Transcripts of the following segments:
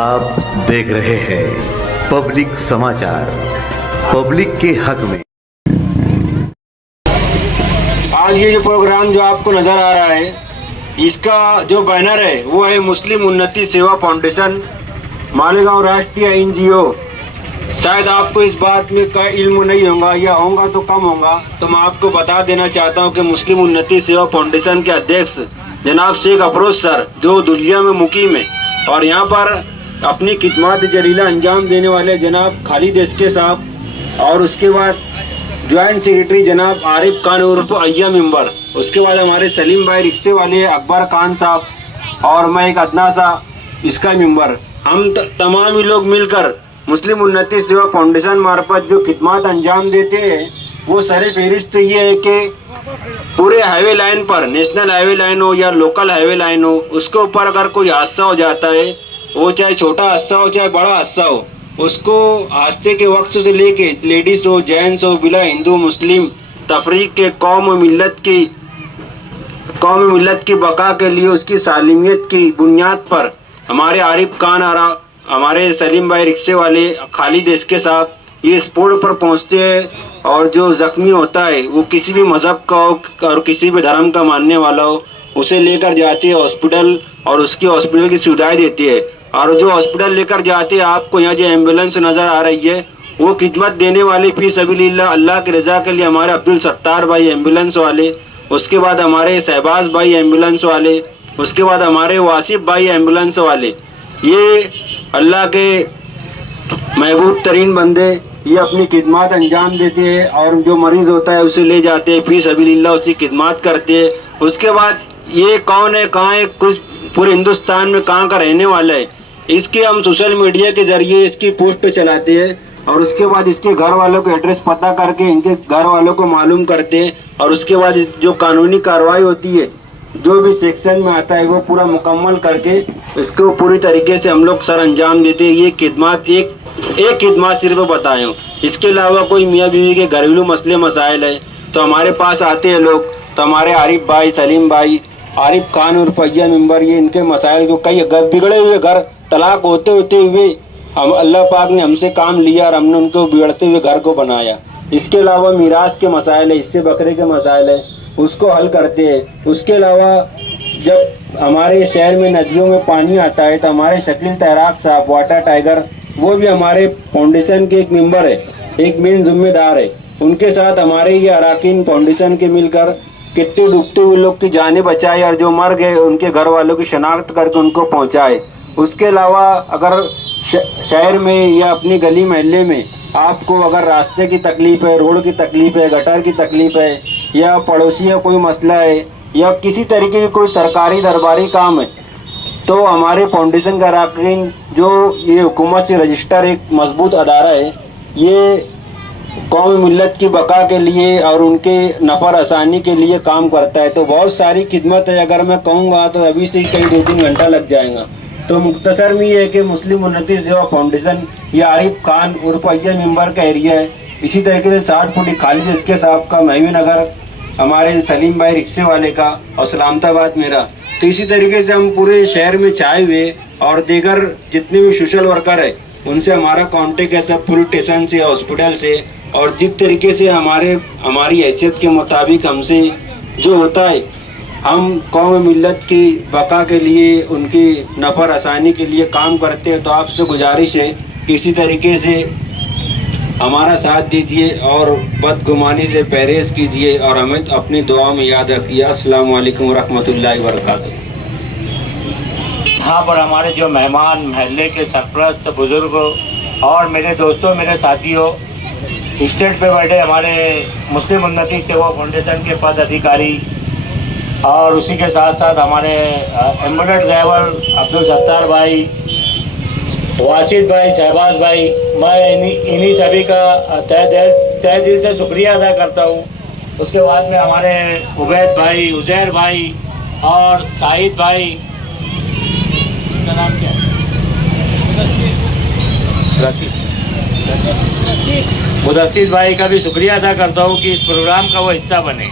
आप देख रहे हैं पब्लिक समाचार, पब्लिक के हक में। आज ये जो प्रोग्राम जो आपको नजर आ रहा है, इसका जो बैनर है वो है मुस्लिम उन्नति सेवा फाउंडेशन मालेगांव राष्ट्रीय एनजीओ। शायद आपको इस बात में का इल्म नहीं होगा या होगा तो कम होगा, तो मैं आपको बता देना चाहता हूं कि मुस्लिम उन्नति सेवा फाउंडेशन के अध्यक्ष जनाब शेख अफरोज सर जो दुलिया में मुकीम है और यहाँ पर अपनी खिदमत जलीला अंजाम देने वाले जनाब खालिद एसके साहब और उसके बाद ज्वाइंट सेक्रेटरी जनाब आरिफ खान उर्फ अय्या मेंबर, उसके बाद हमारे सलीम भाई रिक्शे वाले अकबर खान साहब और मैं एक अदना सा इसका मेंबर, हम तमाम ही लोग मिलकर मुस्लिम उन्नति सेवा फाउंडेशन मार्फत जो खिदमत अंजाम देते हैं वो सरे फहरिस्त ये है कि पूरे हाईवे लाइन पर, नेशनल हाईवे लाइन हो या लोकल हाईवे लाइन हो, उसके ऊपर अगर कोई हादसा हो जाता है, वो चाहे छोटा हादसा हो चाहे बड़ा हादसा हो, उसको हादसे के वक्त से लेके लेडीज हो जेंट्स हो बिला हिंदू मुस्लिम तफरीक के कौम मिल्लत की बका के लिए उसकी सालिमियत की बुनियाद पर हमारे आरिफ खान हमारे सलीम भाई रिक्शे वाले खालिद एसके साहब ये स्पॉट पर पहुंचते हैं और जो जख्मी होता है वो किसी भी मजहब का हो और किसी भी धर्म का मानने वाला हो, उसे लेकर जाते हैं हॉस्पिटल और उसकी हॉस्पिटल की सुविधाएं देती है। और जो हॉस्पिटल लेकर जाते हैं, आपको यहाँ जो एम्बुलेंस नजर आ रही है वो खिदमत देने वाले फी सबीलिल्लाह अल्लाह की रजा के लिए हमारे अब्दुल सत्तार भाई एम्बुलेंस वाले, उसके बाद हमारे शहबाज भाई एम्बुलेंस वाले, उसके बाद हमारे वासिफ भाई एम्बुलेंस वाले, ये अल्लाह के महबूब तरीन बंदे ये अपनी खिदमत अंजाम देते हैं और जो मरीज होता है उसे ले जाते हैं फी सबीलिल्लाह उसकी खिदमत करते हैं। उसके बाद ये कौन है, कहाँ है, कुछ पूरे हिंदुस्तान में कहाँ का रहने वाला है, इसके हम सोशल मीडिया के जरिए इसकी पोस्ट चलाते हैं और उसके बाद इसके घर वालों को एड्रेस पता करके इनके घर वालों को मालूम करते हैं और उसके बाद जो कानूनी कार्रवाई होती है जो भी सेक्शन में आता है वो पूरा मुकम्मल करके इसको पूरी तरीके से हम लोग सर अंजाम देते हैं। ये खिदमत एक खिदमत सिर्फ बताए हूँ, इसके अलावा कोई मियाँ बीवी के घरेलू मसले मसाइल है तो हमारे पास आते हैं लोग, तो हमारे आरिफ भाई सलीम भाई आरिफ खान और अय्या मेंबर ये इनके मसाइल को कई बिगड़े हुए घर तलाक होते हुए हम अल्लाह पाक ने हमसे काम लिया और हमने उनको बिगड़ते हुए घर को बनाया। इसके अलावा मिरास के मसाइल है, इससे बकरे के मसाइल है, उसको हल करते हैं। उसके अलावा जब हमारे शहर में नदियों में पानी आता है तो हमारे शकील तहराक साहब वाटर टाइगर वो भी हमारे फाउंडेशन के एक मेंबर है, एक मेन जिम्मेदार है। उनके साथ हमारे ये अराकीन फाउंडेशन के मिलकर कितने डूबते हुए लोग की जानें बचाए और जो मर गए उनके घर वालों की शनाख्त करके उनको पहुंचाए। उसके अलावा अगर शहर में या अपनी गली मोहल्ले में आपको अगर रास्ते की तकलीफ है, रोड की तकलीफ है, गटर की तकलीफ है या पड़ोसी का कोई मसला है या किसी तरीके की कोई सरकारी दरबारी काम है, तो हमारे फाउंडेशन का अराकीन जो ये हुकूमत से रजिस्टर एक मजबूत अदारा है, ये कौम मिल्लत की बका के लिए और उनके नफर आसानी के लिए काम करता है। तो बहुत सारी खिदमत है, अगर मैं कहूँगा तो अभी से कई 2-3 घंटा लग जाएगा। तो मुख्तसर में ये है कि मुस्लिम उन्नति सेवा फाउंडेशन ये आरिफ खान उर्फ अय्या मेंबर का एरिया है। इसी तरीके से 60 फुटी खालिद एसके साहब का महवी नगर, हमारे सलीम भाई रिक्शे वाले का और सलामताबाद मेरा। तो इसी तरीके से हम पूरे शहर में छाए हुए और दीगर जितने भी सोशल वर्कर है उनसे हमारा कांटेक्ट है, सब पुलिस स्टेशन से हॉस्पिटल से, और जिस तरीके से हमारी हैसियत के मुताबिक हमसे जो होता है हम कौम मिल्लत की बका के लिए उनकी नफर आसानी के लिए काम करते हैं। तो आपसे गुजारिश है कि इसी तरीके से हमारा साथ दीजिए और बदगुमानी से परहेज कीजिए और हमें अपनी दुआ में याद रखिए। अस्सलाम वालेकुम रहमतुल्लाहि व बरकातहू। यहाँ पर हमारे जो मेहमान, महल्ले के सरपरस्त, बुजुर्ग और मेरे दोस्तों, मेरे साथियों, स्टेज पे बैठे हमारे मुस्लिम उन्नति सेवा फाउंडेशन के पद अधिकारी और उसी के साथ साथ हमारे एम्बुलेंस ड्राइवर अब्दुल सत्तार भाई, वासिफ भाई, शहबाज भाई, मैं इन्हीं सभी का तहे दिल से शुक्रिया अदा करता हूँ। उसके बाद में हमारे उबैद भाई, उजैर भाई और शाहिद भाई, उनका नाम क्या है, मुदस्सिर भाई का भी शुक्रिया अदा करता हूँ कि इस प्रोग्राम का वो हिस्सा बने।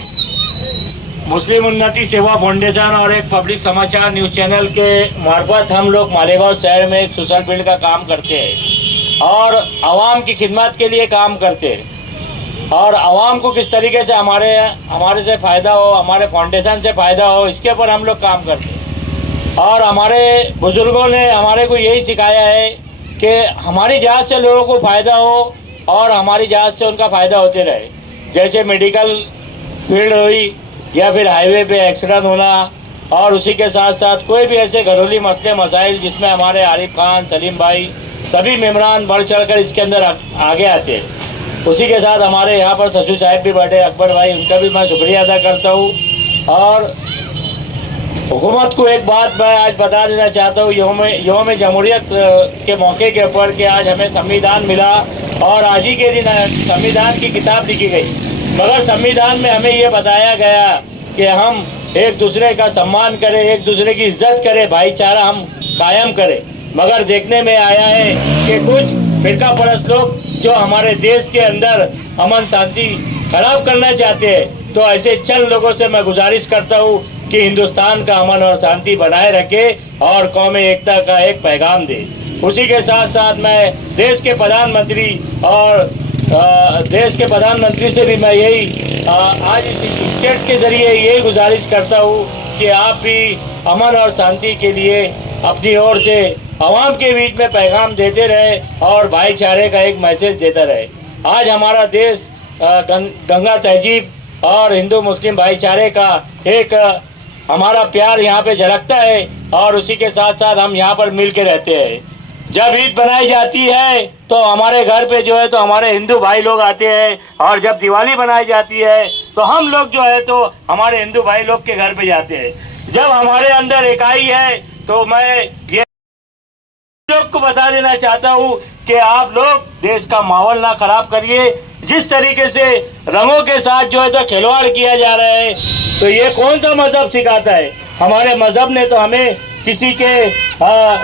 मुस्लिम उन्नति सेवा फाउंडेशन और एक पब्लिक समाचार न्यूज़ चैनल के मार्फत हम लोग मालेगांव शहर में एक सोशल फील्ड का काम करते हैं और आवाम की खिदमत के लिए काम करते हैं और आवाम को किस तरीके से हमारे से फ़ायदा हो, हमारे फाउंडेशन से फ़ायदा हो, इसके ऊपर हम लोग काम करते हैं। और हमारे बुज़ुर्गों ने हमारे को यही सिखाया है कि हमारी जात से लोगों को फ़ायदा हो और हमारी जात से उनका फ़ायदा होते रहे। जैसे मेडिकल फील्ड हुई या फिर हाईवे पे एक्सीडेंट होना और उसी के साथ साथ कोई भी ऐसे घरेलू मसले मसाइल जिसमें हमारे आरिफ खान, सलीम भाई सभी मेम्बरान बढ़ चढ़ कर इसके अंदर आगे आते हैं। उसी के साथ हमारे यहाँ पर ससु साहब भी बैठे, अकबर भाई, उनका भी मैं शुक्रिया अदा करता हूँ। और हुकूमत को एक बात मैं आज बता देना चाहता हूँ, यौम जमहूरियत के मौके के ऊपर कि आज हमें संविधान मिला और आज ही के दिन संविधान की किताब लिखी गई, मगर संविधान में हमें ये बताया गया कि हम एक दूसरे का सम्मान करें, एक दूसरे की इज्जत करें, भाईचारा हम कायम करें। मगर देखने में आया है कि कुछ फिरका परस्त लोग जो हमारे देश के अंदर अमन शांति खराब करना चाहते हैं, तो ऐसे चंद लोगों से मैं गुजारिश करता हूँ कि हिंदुस्तान का अमन और शांति बनाए रखे और कौमी एकता का एक पैगाम दे। उसी के साथ साथ मैं देश के प्रधानमंत्री और देश के प्रधानमंत्री से भी मैं यही आज इस स्टेट के जरिए यही गुजारिश करता हूँ कि आप भी अमन और शांति के लिए अपनी ओर से आवाम के बीच में पैगाम देते रहे और भाईचारे का एक मैसेज देता रहे। आज हमारा देश गंगा तहजीब और हिंदू मुस्लिम भाईचारे का एक हमारा प्यार यहाँ पे झलकता है और उसी के साथ साथ हम यहाँ पर मिल के रहते हैं। जब ईद बनाई जाती है तो हमारे घर पे जो है तो हमारे हिंदू भाई लोग आते हैं और जब दिवाली बनाई जाती है तो हम लोग जो है तो हमारे हिंदू भाई लोग के घर पे जाते हैं। जब हमारे अंदर इकाई है तो मैं ये लोग को बता देना चाहता हूँ कि आप लोग देश का माहौल ना खराब करिए। जिस तरीके से रंगों के साथ जो है तो खिलवाड़ किया जा रहा है, तो ये कौन सा मजहब सिखाता है? हमारे मजहब ने तो हमें किसी के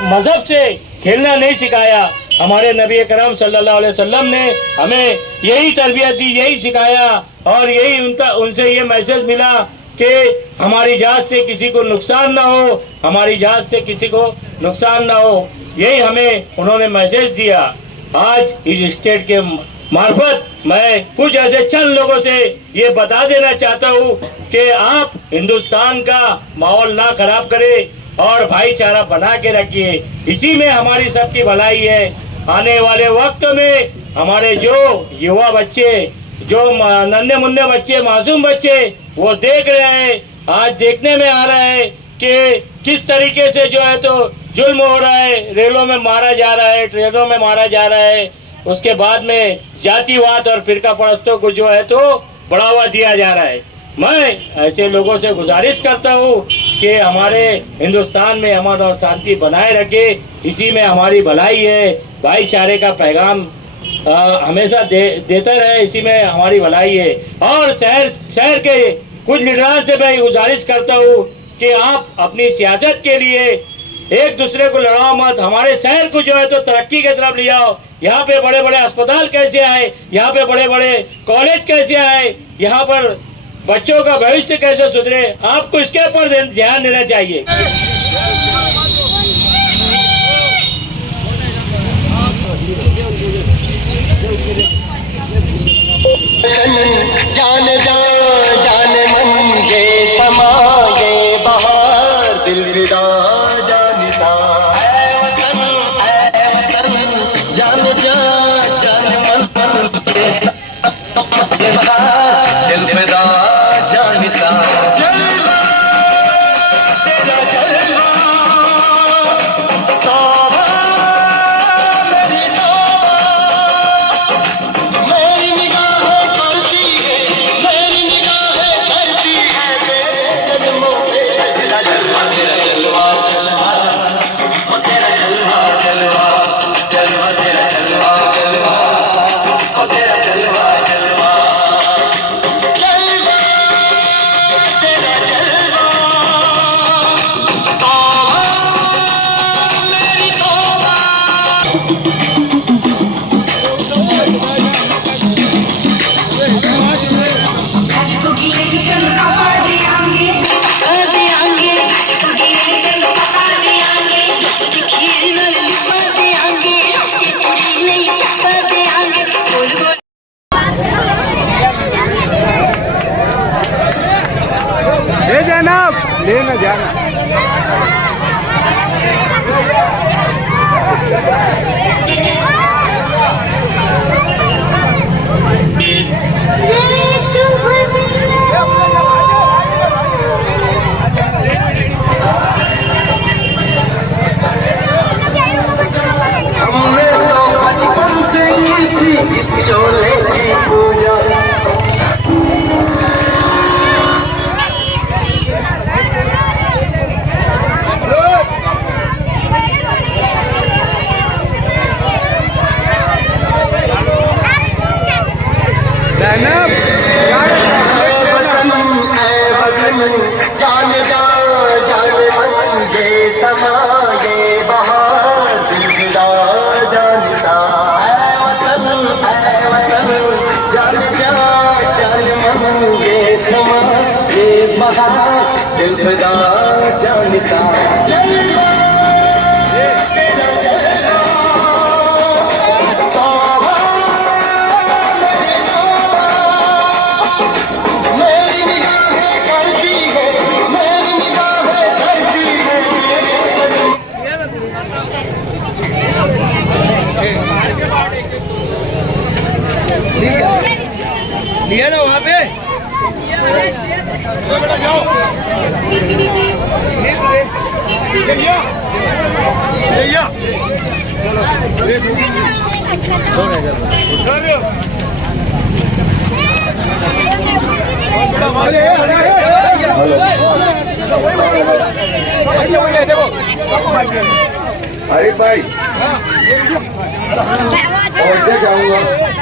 मजहब से खेलना नहीं सिखाया। हमारे नबी करम सल्लल्लाहु अलैहि वसल्लम ने हमें यही तरबियत दी, यही सिखाया और यही उनसे ये मैसेज मिला कि हमारी जात से किसी को नुकसान ना हो, हमारी जात से किसी को नुकसान ना हो, यही हमें उन्होंने मैसेज दिया। आज इस स्टेट के मार्फत मैं कुछ ऐसे चंद लोगों से ये बता देना चाहता हूँ कि आप हिंदुस्तान का माहौल ना खराब करें और भाईचारा बना के रखिए, इसी में हमारी सबकी भलाई है। आने वाले वक्त में हमारे जो युवा बच्चे, जो नन्हे मुन्ने बच्चे, मासूम बच्चे, वो देख रहे हैं, आज देखने में आ रहा है कि किस तरीके से जो है तो जुल्म हो रहा है, रेलों में मारा जा रहा है, ट्रेनों में मारा जा रहा है। उसके बाद में जातिवाद और फिरका परस्तों को जो है तो बढ़ावा दिया जा रहा है। मैं ऐसे लोगों से गुजारिश करता हूँ कि हमारे हिंदुस्तान में अमन और शांति बनाए रखे, इसी में हमारी भलाई है। भाईचारे का पैगाम हमेशा देता रहे, इसी में हमारी भलाई है। और शहर के कुछ लीडरान से मैं गुजारिश करता हूँ कि आप अपनी सियासत के लिए एक दूसरे को लड़ाओ मत, हमारे शहर को जो है तो तरक्की की तरफ ले जाओ। यहाँ पे बड़े बड़े अस्पताल कैसे आए, यहाँ पे बड़े बड़े कॉलेज कैसे आए, यहाँ पर बच्चों का भविष्य कैसे सुधरे, आपको इसके ऊपर ध्यान देना चाहिए। जान जान मन ये समा ये बहार दिल विदा जान सा ऐ वतन जान जान मन ये बहार दिल विदा जान सा जलवा तेरा जलवा तौबा मेरी तौबा मेरी निगाहें करती है मेरी निगाहें करती है तेरे कदमों पे तेरा जलवा जलवा ओ तेरा जलवा जलवा जलवा तेरा जलवा जलवा ओ तेरा जलवा जलवा जलवा खुदा जानिसा लिया ना वहाँ पे अरे भाई और जाऊंगा